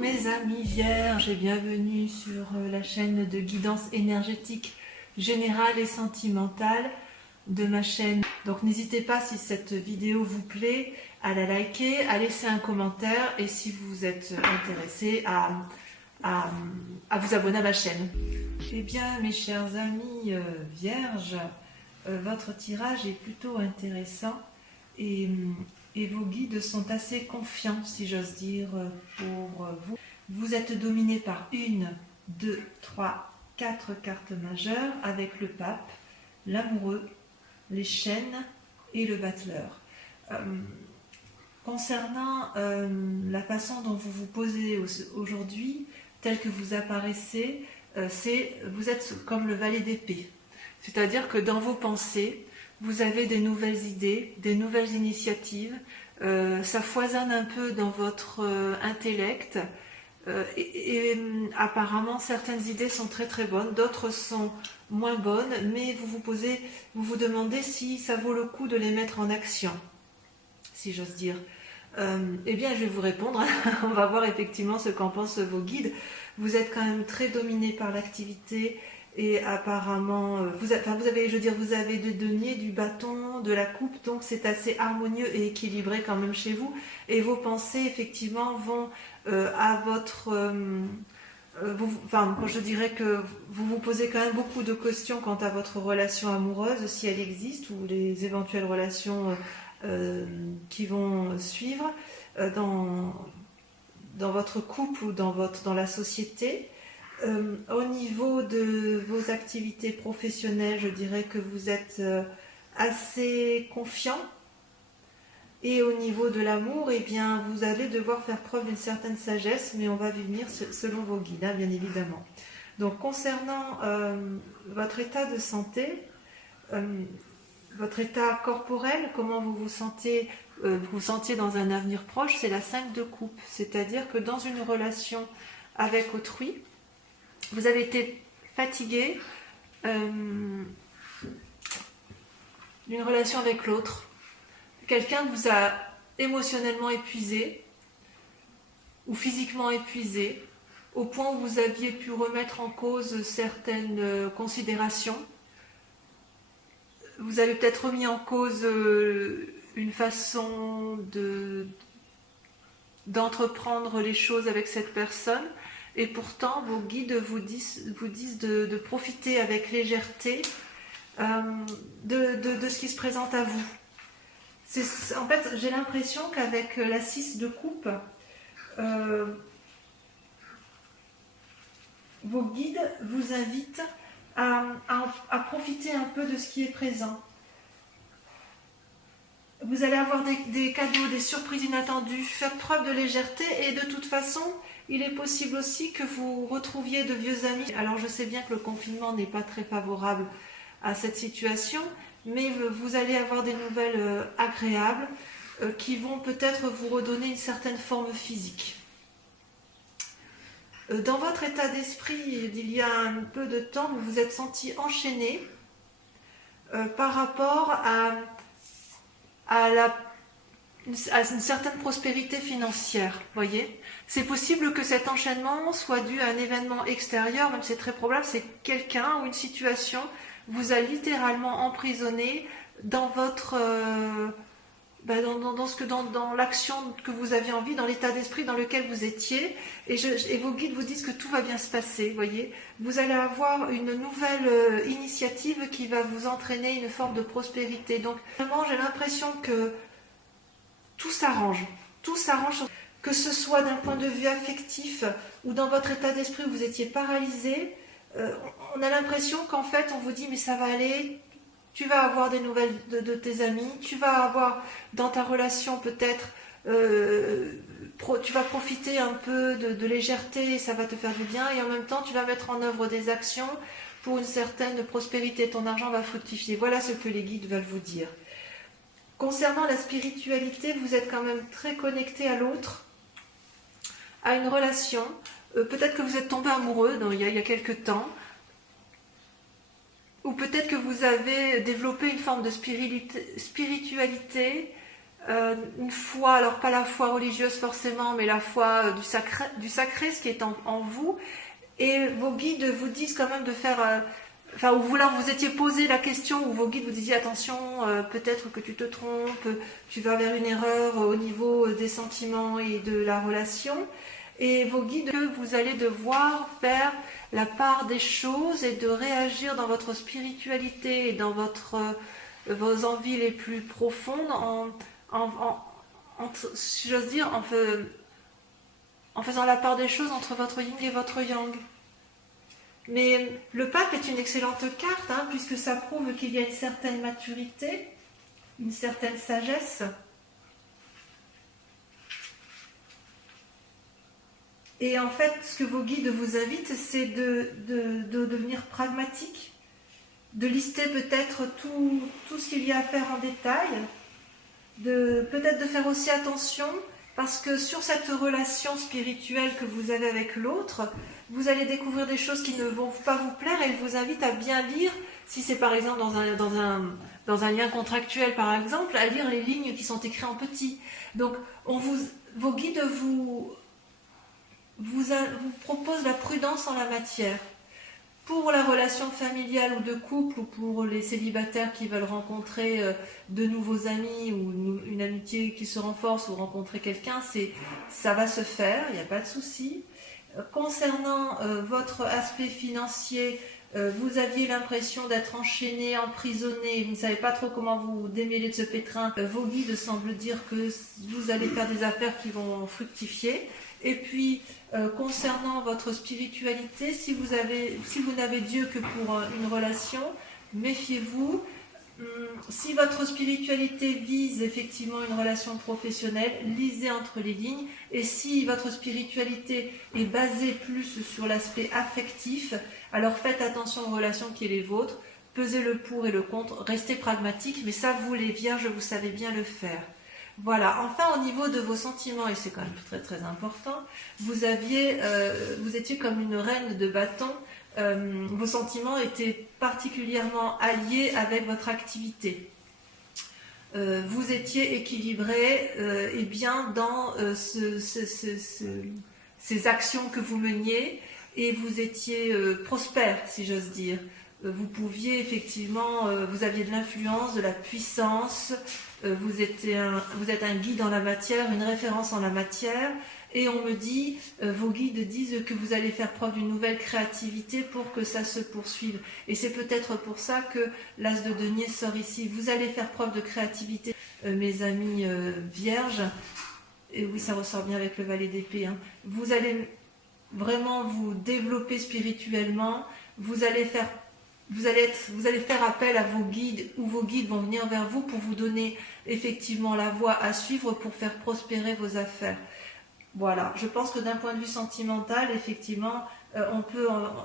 mes amis vierges et bienvenue sur la chaîne de guidance énergétique générale et sentimentale de ma chaîne. Donc n'hésitez pas, si cette vidéo vous plaît, à la liker, à laisser un commentaire et si vous êtes intéressé à vous abonner à ma chaîne. Eh bien mes chers amis vierges, votre tirage est plutôt intéressant et vos guides sont assez confiants, si j'ose dire, pour vous. Vous êtes dominé par 1, 2, 3, 4 cartes majeures avec le pape, l'amoureux, les chaînes et le battleur. Concernant la façon dont vous vous posez aujourd'hui, tel que vous apparaissez, vous êtes comme le valet d'épée. C'est-à-dire que dans vos pensées, vous avez des nouvelles idées, des nouvelles initiatives, ça foisonne un peu dans votre intellect et apparemment certaines idées sont très très bonnes, d'autres sont moins bonnes, mais vous vous demandez si ça vaut le coup de les mettre en action, si j'ose dire. Eh bien je vais vous répondre, on va voir effectivement ce qu'en pensent vos guides. Vous êtes quand même très dominé par l'activité. Et apparemment, vous avez des deniers, du bâton, de la coupe, donc c'est assez harmonieux et équilibré quand même chez vous. Et vos pensées, effectivement, vont à votre... je dirais que vous vous posez quand même beaucoup de questions quant à votre relation amoureuse, si elle existe, ou les éventuelles relations qui vont suivre dans votre couple ou dans la société. Au niveau de vos activités professionnelles, je dirais que vous êtes assez confiant. Et au niveau de l'amour, eh bien, vous allez devoir faire preuve d'une certaine sagesse, mais on va y venir selon vos guides, hein, bien évidemment. Donc, concernant votre état de santé, votre état corporel, comment vous vous sentiez dans un avenir proche, c'est la 5 de coupe. C'est-à-dire que dans une relation avec autrui, vous avez été fatigué d'une relation avec l'autre. Quelqu'un vous a émotionnellement épuisé ou physiquement épuisé au point où vous aviez pu remettre en cause certaines considérations. Vous avez peut-être remis en cause une façon d'entreprendre les choses avec cette personne. Et pourtant, vos guides vous disent de profiter avec légèreté de ce qui se présente à vous. En fait, j'ai l'impression qu'avec la 6 de coupe, vos guides vous invitent à profiter un peu de ce qui est présent. Vous allez avoir des cadeaux, des surprises inattendues, faire preuve de légèreté et de toute façon, il est possible aussi que vous retrouviez de vieux amis. Alors je sais bien que le confinement n'est pas très favorable à cette situation, mais vous allez avoir des nouvelles agréables qui vont peut-être vous redonner une certaine forme physique. Dans votre état d'esprit, il y a un peu de temps, vous vous êtes senti enchaîné par rapport à une certaine prospérité financière, voyez. C'est possible que cet enchaînement soit dû à un événement extérieur, même c'est très probable, c'est quelqu'un ou une situation vous a littéralement emprisonné dans votre dans l'action que vous aviez envie, dans l'état d'esprit dans lequel vous étiez, et vos guides vous disent que tout va bien se passer, voyez. Vous allez avoir une nouvelle initiative qui va vous entraîner une forme de prospérité. Donc vraiment, j'ai l'impression que tout s'arrange, que ce soit d'un point de vue affectif ou dans votre état d'esprit où vous étiez paralysé. On a l'impression qu'en fait on vous dit mais ça va aller, tu vas avoir des nouvelles de tes amis, tu vas avoir dans ta relation peut-être, tu vas profiter un peu de légèreté et ça va te faire du bien, et en même temps tu vas mettre en œuvre des actions pour une certaine prospérité, ton argent va fructifier. Voilà ce que les guides veulent vous dire. Concernant la spiritualité, vous êtes quand même très connecté à l'autre, à une relation. Peut-être que vous êtes tombé amoureux il y a quelques temps, ou peut-être que vous avez développé une forme de spiritualité une foi, alors pas la foi religieuse forcément, mais la foi du sacré, ce qui est en vous. Et vos guides vous disent quand même de faire... Enfin, ou vous étiez posé la question, où vos guides vous disaient attention, peut-être que tu te trompes, tu vas vers une erreur au niveau des sentiments et de la relation. Et vos guides, vous allez devoir faire la part des choses et de réagir dans votre spiritualité et dans vos envies les plus profondes si j'ose dire, en faisant la part des choses entre votre yin et votre yang. Mais le pape est une excellente carte, hein, puisque ça prouve qu'il y a une certaine maturité, une certaine sagesse. Et en fait, ce que vos guides vous invitent, c'est de devenir pragmatique, de lister peut-être tout ce qu'il y a à faire en détail, peut-être de faire aussi attention, parce que sur cette relation spirituelle que vous avez avec l'autre, vous allez découvrir des choses qui ne vont pas vous plaire, et elle vous invite à bien lire, si c'est par exemple dans un lien contractuel par exemple, à lire les lignes qui sont écrites en petit. Donc vos guides vous proposent la prudence en la matière. Pour la relation familiale ou de couple, ou pour les célibataires qui veulent rencontrer de nouveaux amis ou une amitié qui se renforce ou rencontrer quelqu'un, ça va se faire, il n'y a pas de souci. Concernant votre aspect financier, vous aviez l'impression d'être enchaîné, emprisonné, vous ne savez pas trop comment vous démêler de ce pétrin. Vos guides semblent dire que vous allez faire des affaires qui vont fructifier. Et puis, concernant votre spiritualité, si vous n'avez Dieu que pour une relation, méfiez-vous. Si votre spiritualité vise effectivement une relation professionnelle, lisez entre les lignes. Et si votre spiritualité est basée plus sur l'aspect affectif, alors faites attention aux relations qui sont les vôtres, pesez le pour et le contre, restez pragmatique, mais ça, vous les vierges, vous savez bien le faire. Voilà, enfin au niveau de vos sentiments, et c'est quand même très très important, vous étiez comme une reine de bâton. Vos sentiments étaient particulièrement alliés avec votre activité. Vous étiez équilibré et bien dans ces actions que vous meniez, et vous étiez prospère, si j'ose dire. Vous pouviez effectivement, vous aviez de l'influence, de la puissance, vous êtes un guide en la matière, une référence en la matière. Et on me dit, vos guides disent que vous allez faire preuve d'une nouvelle créativité pour que ça se poursuive. Et c'est peut-être pour ça que l'as de denier sort ici. Vous allez faire preuve de créativité, mes amis vierges. Et oui, ça ressort bien avec le valet d'épée. Hein. Vous allez vraiment vous développer spirituellement. Vous allez faire appel à vos guides, ou vos guides vont venir vers vous pour vous donner effectivement la voie à suivre pour faire prospérer vos affaires. Voilà, je pense que d'un point de vue sentimental, effectivement,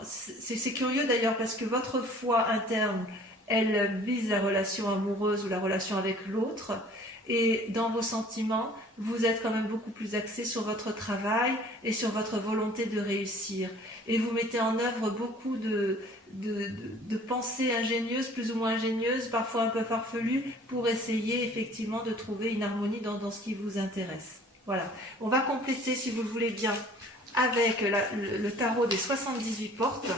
c'est curieux d'ailleurs, parce que votre foi interne, elle vise la relation amoureuse ou la relation avec l'autre, et dans vos sentiments, vous êtes quand même beaucoup plus axé sur votre travail et sur votre volonté de réussir. Et vous mettez en œuvre beaucoup de pensées ingénieuses, plus ou moins ingénieuses, parfois un peu farfelues, pour essayer effectivement de trouver une harmonie dans ce qui vous intéresse. Voilà, on va compléter, si vous le voulez bien, avec le tarot des 78 portes.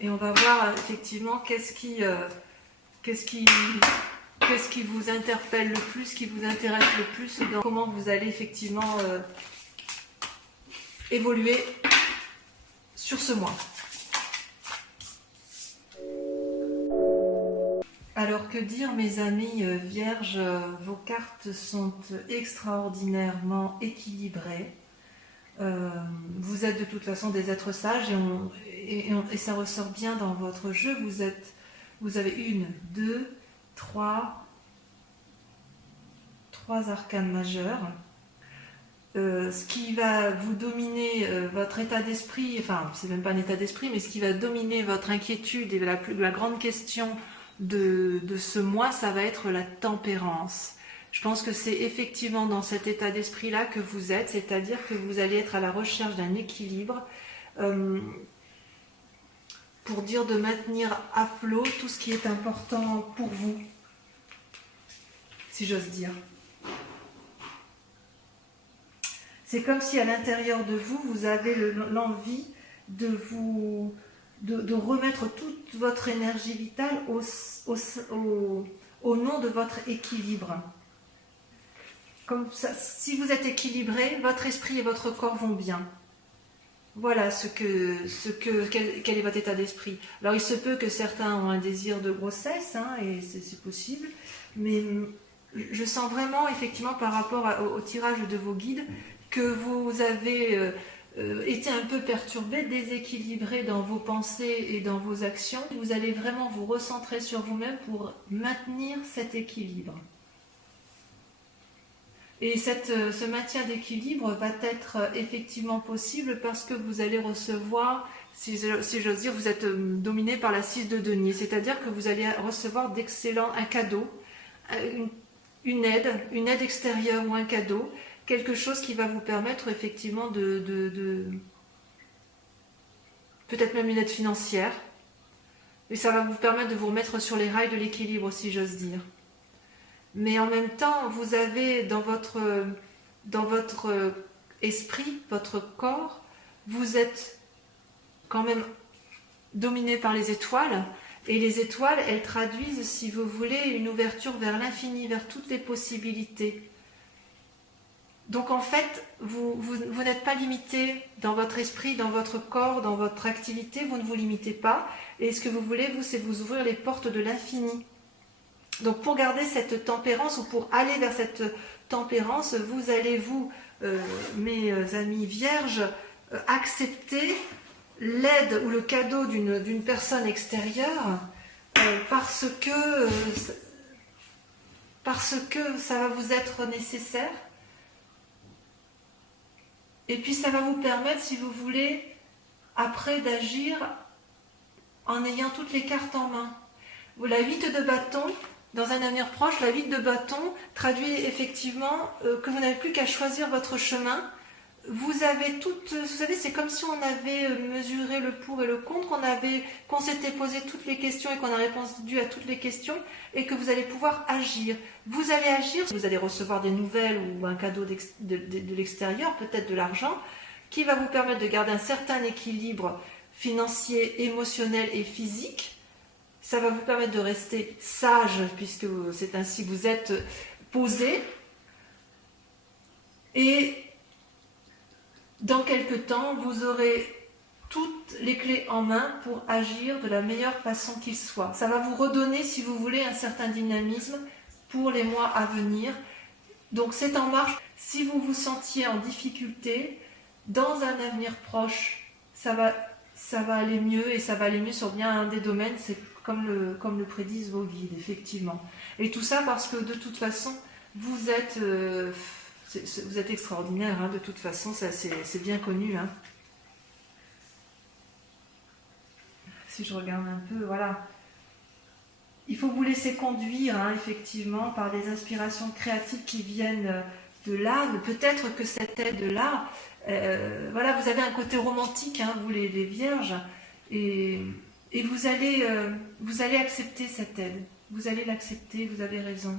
Et on va voir effectivement qu'est-ce qui vous interpelle le plus, qui vous intéresse le plus, dans comment vous allez effectivement évoluer sur ce mois. Alors que dire, mes amis vierges, vos cartes sont extraordinairement équilibrées. Vous êtes de toute façon des êtres sages, et ça ressort bien dans votre jeu. Vous avez 3 arcanes majeures. Ce qui va vous dominer votre état d'esprit, enfin c'est même pas un état d'esprit, mais ce qui va dominer votre inquiétude et la grande question de ce mois, ça va être la tempérance. Je pense que c'est effectivement dans cet état d'esprit-là que vous êtes, c'est-à-dire que vous allez être à la recherche d'un équilibre pour dire de maintenir à flot tout ce qui est important pour vous. si j'ose dire. C'est comme si à l'intérieur de vous, vous avez l'envie de remettre toute votre énergie vitale au nom de votre équilibre. Comme ça, si vous êtes équilibré, votre esprit et votre corps vont bien. Voilà quel est votre état d'esprit. Alors il se peut que certains ont un désir de grossesse, hein, et c'est possible, mais je sens vraiment effectivement par rapport au tirage de vos guides que vous avez été un peu perturbé, déséquilibré dans vos pensées et dans vos actions. Vous allez vraiment vous recentrer sur vous-même pour maintenir cet équilibre. Et ce maintien d'équilibre va être effectivement possible parce que vous allez recevoir, si j'ose dire, vous êtes dominé par la 6 de denier, c'est-à-dire que vous allez recevoir un cadeau, une aide extérieure ou un cadeau, quelque chose qui va vous permettre effectivement peut-être même une aide financière, et ça va vous permettre de vous remettre sur les rails de l'équilibre, si j'ose dire. Mais en même temps, vous avez dans votre esprit, votre corps, vous êtes quand même dominé par les étoiles. Et les étoiles, elles traduisent, si vous voulez, une ouverture vers l'infini, vers toutes les possibilités. Donc en fait, vous n'êtes pas limité dans votre esprit, dans votre corps, dans votre activité, vous ne vous limitez pas. Et ce que vous voulez, vous, c'est vous ouvrir les portes de l'infini. Donc pour garder cette tempérance ou pour aller vers cette tempérance, vous allez mes amis vierges, accepter l'aide ou le cadeau d'une personne extérieure parce que ça va vous être nécessaire. Et puis ça va vous permettre, si vous voulez, après d'agir en ayant toutes les cartes en main. La 8 de bâton, dans un avenir proche, la 8 de bâton traduit effectivement que vous n'avez plus qu'à choisir votre chemin. Vous avez vous savez, c'est comme si on avait mesuré le pour et le contre, qu'on s'était posé toutes les questions et qu'on a répondu à toutes les questions et que vous allez pouvoir agir. Vous allez agir, vous allez recevoir des nouvelles ou un cadeau de l'extérieur, peut-être de l'argent, qui va vous permettre de garder un certain équilibre financier, émotionnel et physique. Ça va vous permettre de rester sage, puisque c'est ainsi que vous êtes posé. Et dans quelques temps, vous aurez toutes les clés en main pour agir de la meilleure façon qu'il soit. Ça va vous redonner, si vous voulez, un certain dynamisme pour les mois à venir. Donc c'est en marche. Si vous vous sentiez en difficulté, dans un avenir proche, ça va aller mieux, et ça va aller mieux sur bien un des domaines, c'est comme le prédisent vos guides, effectivement. Et tout ça parce que de toute façon, vous êtes extraordinaire, hein, de toute façon, ça c'est bien connu. Hein. Si je regarde un peu, voilà. Il faut vous laisser conduire, hein, effectivement, par des inspirations créatives qui viennent de l'âme. Peut-être que cette aide-là, voilà, vous avez un côté romantique, hein, vous les vierges, et vous allez accepter cette aide. Vous allez l'accepter, vous avez raison.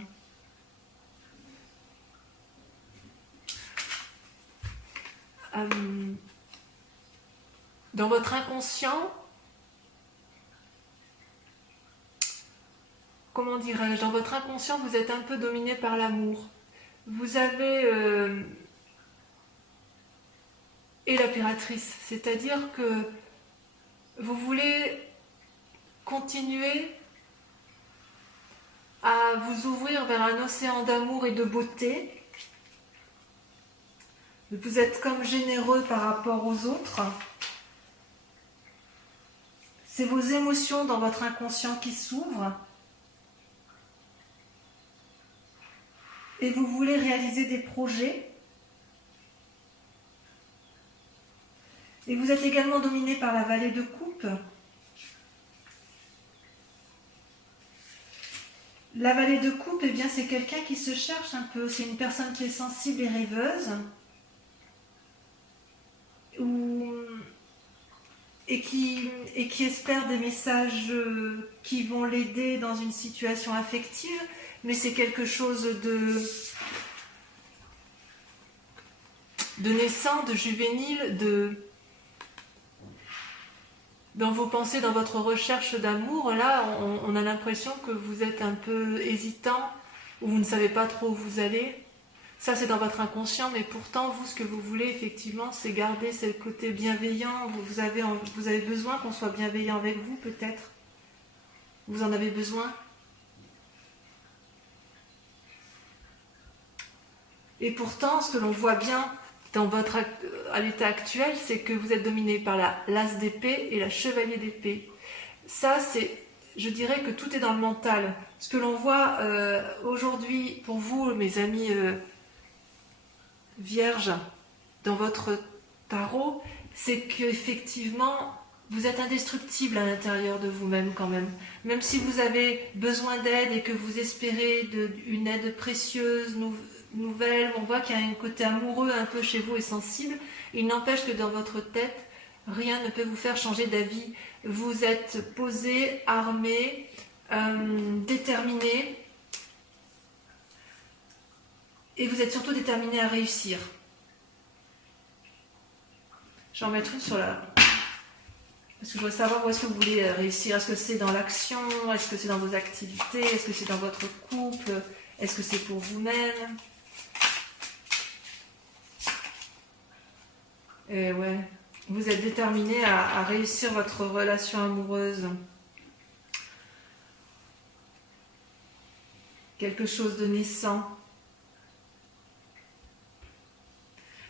Dans votre inconscient, comment dirais-je, dans votre inconscient, vous êtes un peu dominé par l'amour. Vous avez et la piratrice, c'est-à-dire que vous voulez continuer à vous ouvrir vers un océan d'amour et de beauté. Vous êtes comme généreux par rapport aux autres. C'est vos émotions dans votre inconscient qui s'ouvrent. Et vous voulez réaliser des projets. Et vous êtes également dominé par la vallée de coupe. La vallée de coupe, eh bien, c'est quelqu'un qui se cherche un peu. C'est une personne qui est sensible et rêveuse. Et qui espère des messages qui vont l'aider dans une situation affective, mais c'est quelque chose de naissant, de juvénile, dans vos pensées, dans votre recherche d'amour. Là, on a l'impression que vous êtes un peu hésitant, ou vous ne savez pas trop où vous allez. Ça, c'est dans votre inconscient, mais pourtant, vous, ce que vous voulez, effectivement, c'est garder ce côté bienveillant. Vous avez besoin qu'on soit bienveillant avec vous, peut-être. Vous en avez besoin. Et pourtant, ce que l'on voit bien à l'état actuel, c'est que vous êtes dominé par l'as d'épée et la chevalier d'épée. Ça, je dirais que tout est dans le mental. Ce que l'on voit aujourd'hui, pour vous, mes amis vierges, dans votre tarot, c'est qu'effectivement, vous êtes indestructible à l'intérieur de vous-même quand même. Même si vous avez besoin d'aide et que vous espérez une aide précieuse, nouvelle, on voit qu'il y a un côté amoureux un peu chez vous et sensible, il n'empêche que dans votre tête, rien ne peut vous faire changer d'avis. Vous êtes posé, armé, déterminé, et vous êtes surtout déterminé à réussir. Je vais en mettre une sur la... Parce que je veux savoir où est-ce que vous voulez réussir. Est-ce que c'est dans l'action? Est-ce que c'est dans vos activités? Est-ce que c'est dans votre couple? Est-ce que c'est pour vous-même? Et ouais, vous êtes déterminé à réussir votre relation amoureuse. Quelque chose de naissant.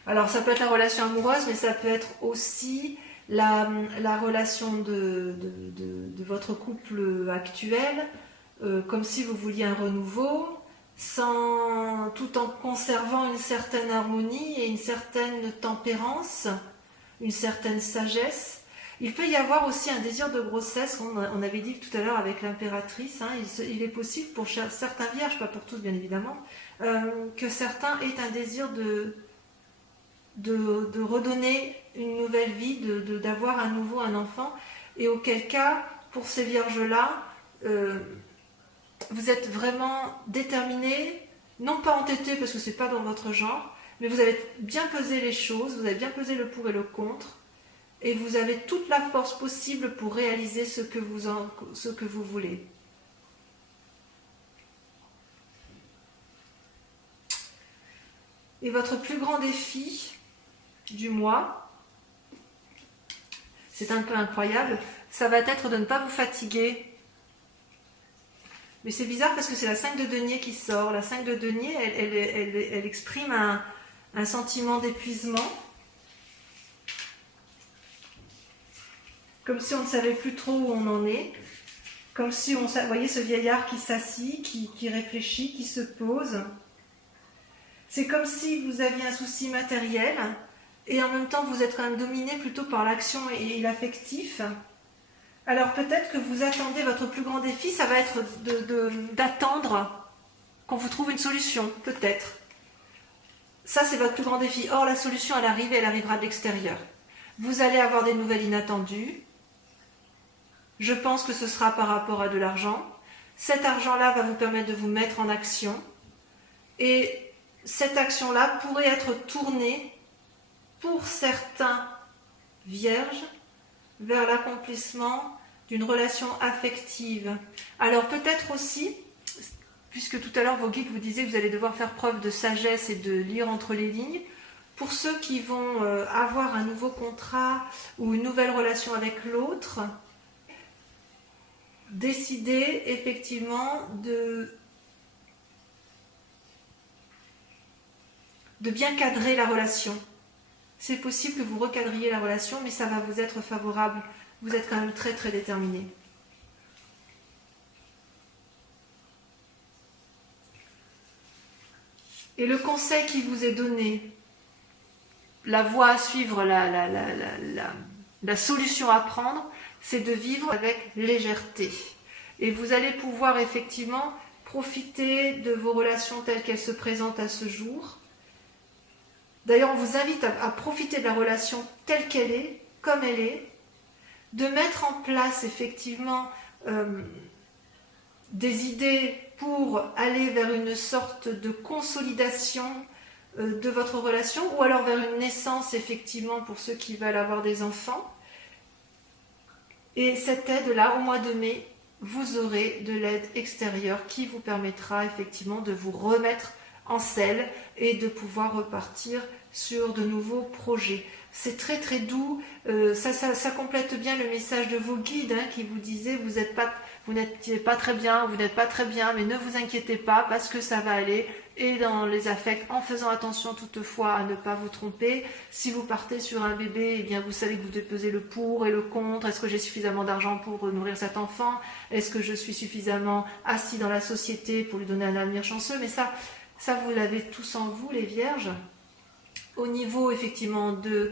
Alors ça peut être la relation amoureuse, mais ça peut être aussi la relation de votre couple actuel, comme si vous vouliez un renouveau, tout en conservant une certaine harmonie et une certaine tempérance, une certaine sagesse. Il peut y avoir aussi un désir de grossesse, on avait dit tout à l'heure avec l'impératrice, hein, il est possible pour certains vierges, pas pour tous bien évidemment, que certains aient un désir de redonner une nouvelle vie, d'avoir à nouveau un enfant, et auquel cas, pour ces vierges-là, vous êtes vraiment déterminés, non pas entêtés parce que c'est pas dans votre genre, mais vous avez bien pesé les choses, vous avez bien pesé le pour et le contre, et vous avez toute la force possible pour réaliser ce que vous voulez. Et votre plus grand défi du mois, c'est un peu incroyable, ça va être de ne pas vous fatiguer. Mais c'est bizarre parce que c'est la 5 de denier qui sort. La 5 de denier, elle exprime un sentiment d'épuisement. Comme si on ne savait plus trop où on en est. Comme si vous voyez ce vieillard qui s'assit, qui réfléchit, qui se pose. C'est comme si vous aviez un souci matériel et en même temps vous êtes quand même dominé plutôt par l'action et l'affectif. Alors peut-être que vous attendez, votre plus grand défi, ça va être d'attendre qu'on vous trouve une solution, peut-être. Ça, c'est votre plus grand défi. Or, la solution, elle arrivera de l'extérieur. Vous allez avoir des nouvelles inattendues. Je pense que ce sera par rapport à de l'argent. Cet argent-là va vous permettre de vous mettre en action. Et cette action-là pourrait être tournée, pour certains vierges, vers l'accomplissement d'une relation affective. Alors peut-être aussi, puisque tout à l'heure vos guides vous disaient que vous allez devoir faire preuve de sagesse et de lire entre les lignes, pour ceux qui vont avoir un nouveau contrat ou une nouvelle relation avec l'autre, décider effectivement de bien cadrer la relation. C'est possible que vous recadriez la relation, mais ça va vous être favorable. Vous êtes quand même très très déterminé. Et le conseil qui vous est donné, la voie à suivre, la solution à prendre, c'est de vivre avec légèreté. Et vous allez pouvoir effectivement profiter de vos relations telles qu'elles se présentent à ce jour. D'ailleurs, on vous invite à profiter de la relation telle qu'elle est, comme elle est, de mettre en place effectivement des idées pour aller vers une sorte de consolidation de votre relation, ou alors vers une naissance, effectivement, pour ceux qui veulent avoir des enfants. Et cette aide-là, au mois de mai, vous aurez de l'aide extérieure qui vous permettra effectivement de vous remettre en selle et de pouvoir repartir sur de nouveaux projets. C'est très très doux, ça complète bien le message de vos guides qui vous disaient vous n'êtes pas très bien, mais ne vous inquiétez pas parce que ça va aller. Et dans les affects, en faisant attention toutefois à ne pas vous tromper. Si vous partez sur un bébé, eh bien vous savez que vous devez peser le pour et le contre. Est-ce que j'ai suffisamment d'argent pour nourrir cet enfant? Est-ce que je suis suffisamment assis dans la société pour lui donner un avenir chanceux? Mais ça vous l'avez tous en vous, les vierges. Au niveau effectivement de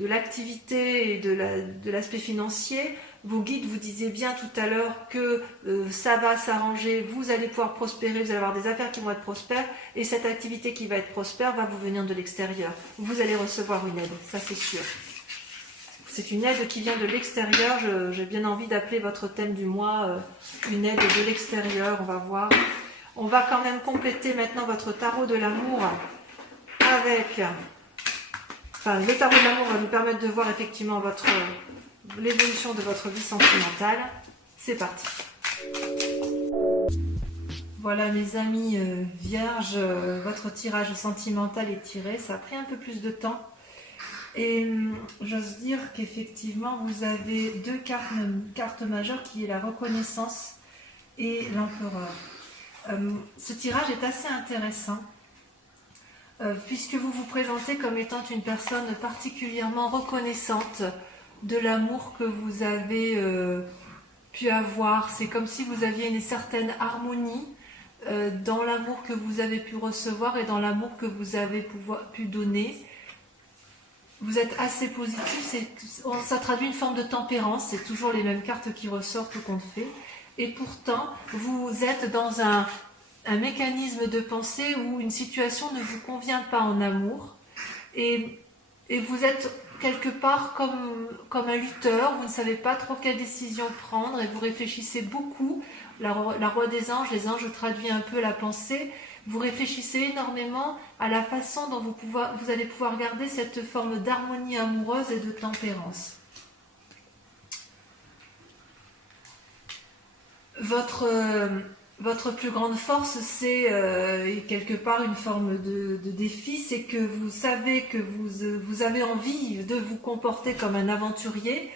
l'activité et de l'aspect financier, vos guides vous disaient bien tout à l'heure que ça va s'arranger, vous allez pouvoir prospérer, vous allez avoir des affaires qui vont être prospères, et cette activité qui va être prospère va vous venir de l'extérieur. Vous allez recevoir une aide, ça c'est sûr. C'est une aide qui vient de l'extérieur. J'ai bien envie d'appeler votre thème du mois une aide de l'extérieur. On va voir. On va quand même compléter maintenant votre tarot de l'amour avec... le tarot de l'amour va nous permettre de voir effectivement l'évolution de votre vie sentimentale. C'est parti. Voilà mes amis vierges, votre tirage sentimental est tiré. Ça a pris un peu plus de temps. Et j'ose dire qu'effectivement vous avez deux cartes majeures qui est la reconnaissance et l'empereur. Ce tirage est assez intéressant. Puisque vous vous présentez comme étant une personne particulièrement reconnaissante de l'amour que vous avez pu avoir. C'est comme si vous aviez une certaine harmonie dans l'amour que vous avez pu recevoir et dans l'amour que vous avez pu donner. Vous êtes assez positif, ça traduit une forme de tempérance, c'est toujours les mêmes cartes qui ressortent tout compte fait. Et pourtant, vous êtes dans un mécanisme de pensée où une situation ne vous convient pas en amour et vous êtes quelque part comme un lutteur, vous ne savez pas trop quelle décision prendre et vous réfléchissez beaucoup. La roi des anges, les anges traduisent un peu la pensée, vous réfléchissez énormément à la façon dont vous allez pouvoir garder cette forme d'harmonie amoureuse et de tempérance. Votre plus grande force, c'est quelque part une forme de défi, c'est que vous savez que vous avez envie de vous comporter comme un aventurier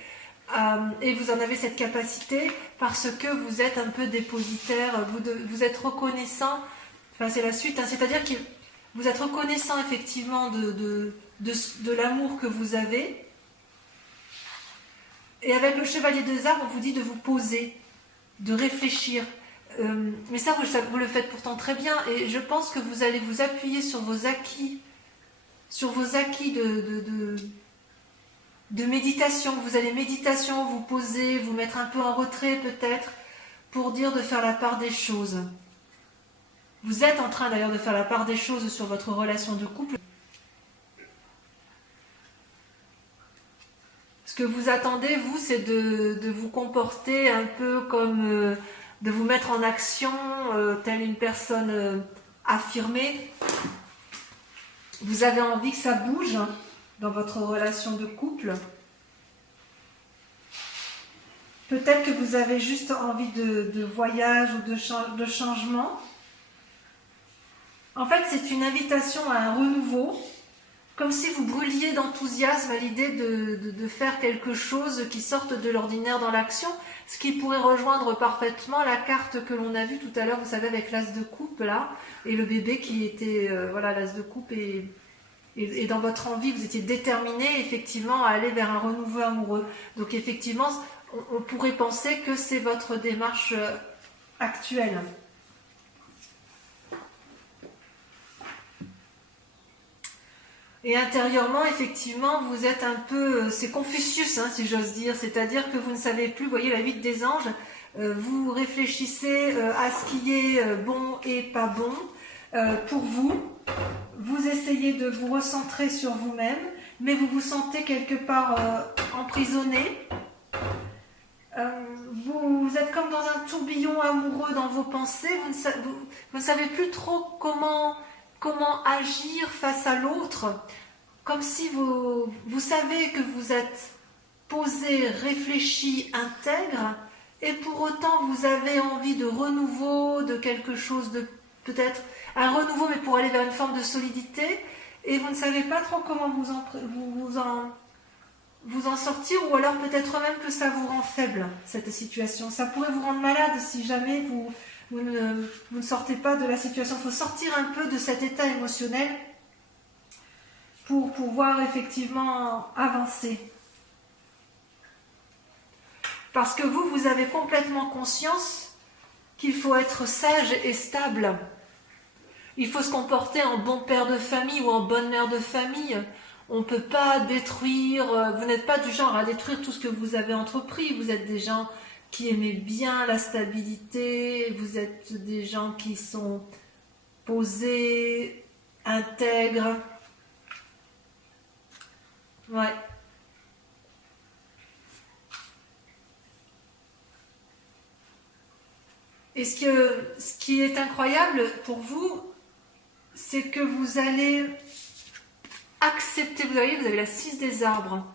et vous en avez cette capacité parce que vous êtes un peu dépositaire, vous êtes reconnaissant, enfin c'est la suite, c'est-à-dire que vous êtes reconnaissant effectivement de l'amour que vous avez. Et avec le chevalier des armes, on vous dit de vous poser, de réfléchir. Mais ça, vous le faites pourtant très bien. Et je pense que vous allez vous appuyer sur vos acquis de méditation. Vous allez méditation, vous poser, vous mettre un peu en retrait peut-être, pour dire de faire la part des choses. Vous êtes en train d'ailleurs de faire la part des choses sur votre relation de couple. Ce que vous attendez, vous, c'est de vous comporter un peu comme... de vous mettre en action, telle une personne affirmée. Vous avez envie que ça bouge dans votre relation de couple. Peut-être que vous avez juste envie de voyage ou de changement. En fait, c'est une invitation à un renouveau, comme si vous brûliez d'enthousiasme à l'idée de faire quelque chose qui sorte de l'ordinaire dans l'action, ce qui pourrait rejoindre parfaitement la carte que l'on a vue tout à l'heure, vous savez, avec l'as de coupe là, et le bébé qui était, l'as de coupe, et dans votre envie, vous étiez déterminé effectivement à aller vers un renouveau amoureux. Donc effectivement, on pourrait penser que c'est votre démarche actuelle. Et intérieurement, effectivement, vous êtes un peu... c'est Confucius, si j'ose dire. C'est-à-dire que vous ne savez plus, vous voyez la 8 des anges, vous réfléchissez à ce qui est bon et pas bon pour vous. Vous essayez de vous recentrer sur vous-même, mais vous vous sentez quelque part emprisonné. vous êtes comme dans un tourbillon amoureux dans vos pensées, vous ne savez plus trop comment agir face à l'autre, comme si vous savez que vous êtes posé, réfléchi, intègre, et pour autant vous avez envie de renouveau, de quelque chose de peut-être un renouveau, mais pour aller vers une forme de solidité, et vous ne savez pas trop comment vous en sortir, ou alors peut-être même que ça vous rend faible, cette situation. Ça pourrait vous rendre malade si jamais vous ne sortez pas de la situation. Il faut sortir un peu de cet état émotionnel pour pouvoir effectivement avancer. Parce que vous avez complètement conscience qu'il faut être sage et stable. Il faut se comporter en bon père de famille ou en bonne mère de famille. On ne peut pas détruire, vous n'êtes pas du genre à détruire tout ce que vous avez entrepris. Vous êtes des gens qui aimez bien la stabilité, vous êtes des gens qui sont posés, intègres. Ouais. Et ce qui est incroyable pour vous, c'est que vous allez accepter, vous avez la 6 des arbres.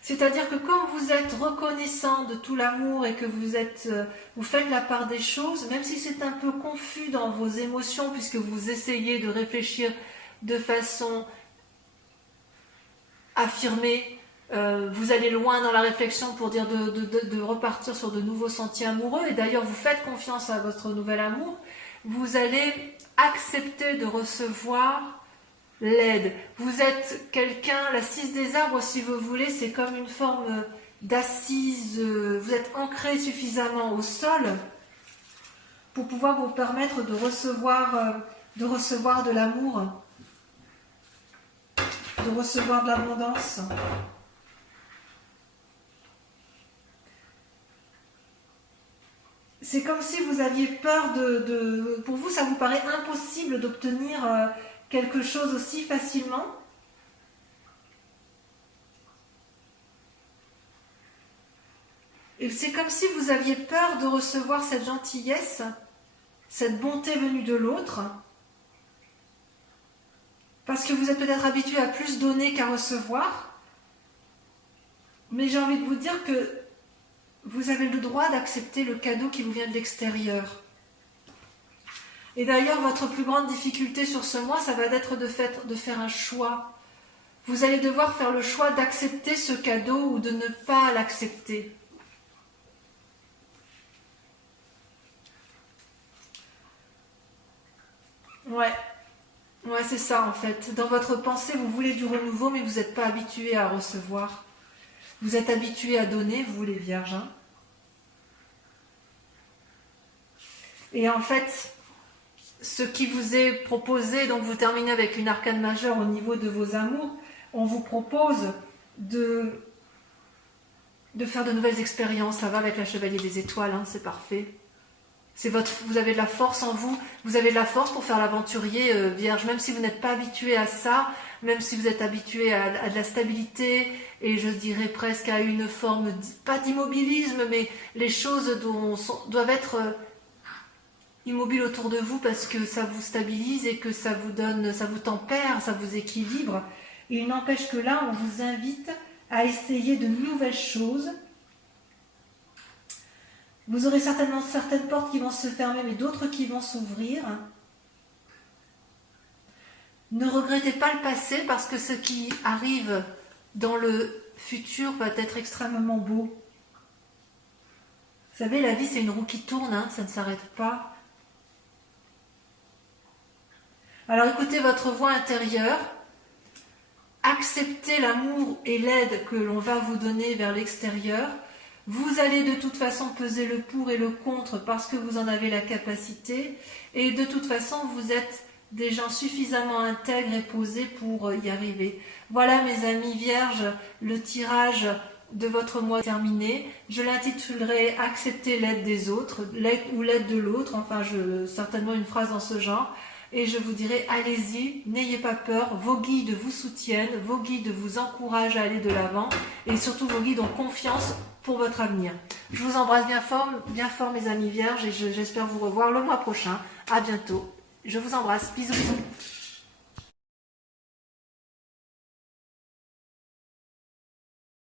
C'est-à-dire que quand vous êtes reconnaissant de tout l'amour et que vous faites la part des choses, même si c'est un peu confus dans vos émotions, puisque vous essayez de réfléchir de façon affirmée, vous allez loin dans la réflexion pour dire de repartir sur de nouveaux sentiers amoureux, et d'ailleurs vous faites confiance à votre nouvel amour, vous allez accepter de recevoir l'aide. Vous êtes quelqu'un, la 6 des arbres, si vous voulez, c'est comme une forme d'assise, vous êtes ancré suffisamment au sol pour pouvoir vous permettre de recevoir de l'amour, de recevoir de l'abondance. C'est comme si vous aviez peur pour vous, ça vous paraît impossible d'obtenir quelque chose aussi facilement. Et c'est comme si vous aviez peur de recevoir cette gentillesse, cette bonté venue de l'autre, parce que vous êtes peut-être habitué à plus donner qu'à recevoir. Mais j'ai envie de vous dire que vous avez le droit d'accepter le cadeau qui vous vient de l'extérieur. Et d'ailleurs, votre plus grande difficulté sur ce mois, ça va être de faire un choix. Vous allez devoir faire le choix d'accepter ce cadeau ou de ne pas l'accepter. Ouais, c'est ça en fait. Dans votre pensée, vous voulez du renouveau, mais vous n'êtes pas habitué à recevoir. Vous êtes habitué à donner, vous les vierges. Hein. Et en fait, ce qui vous est proposé, donc vous terminez avec une arcane majeure au niveau de vos amours, on vous propose de faire de nouvelles expériences. Ça va avec la chevalier des étoiles, hein, c'est parfait. Vous avez de la force en vous, vous avez de la force pour faire l'aventurier vierge, même si vous n'êtes pas habitué à ça, même si vous êtes habitué à de la stabilité, et je dirais presque à une forme, pas d'immobilisme, mais les choses doivent être immobiles autour de vous parce que ça vous stabilise et que ça vous tempère, ça vous équilibre. Et il n'empêche que là, on vous invite à essayer de nouvelles choses. Vous aurez certainement certaines portes qui vont se fermer, mais d'autres qui vont s'ouvrir. Ne regrettez pas le passé parce que ce qui arrive dans le futur va être extrêmement beau. Vous savez, la vie c'est une roue qui tourne, hein, ça ne s'arrête pas. Alors écoutez votre voix intérieure, acceptez l'amour et l'aide que l'on va vous donner vers l'extérieur. Vous allez de toute façon peser le pour et le contre parce que vous en avez la capacité, et de toute façon vous êtes des gens suffisamment intègres et posés pour y arriver. Voilà mes amis vierges, le tirage de votre mois terminé. Je l'intitulerai « Accepter l'aide des autres », l'aide ou l'aide de l'autre, enfin certainement une phrase dans ce genre. Et je vous dirai, allez-y, n'ayez pas peur, vos guides vous soutiennent, vos guides vous encouragent à aller de l'avant, et surtout vos guides ont confiance pour votre avenir. Je vous embrasse bien fort mes amis vierges, et j'espère vous revoir le mois prochain. À bientôt. Je vous embrasse. Bisous, bisous.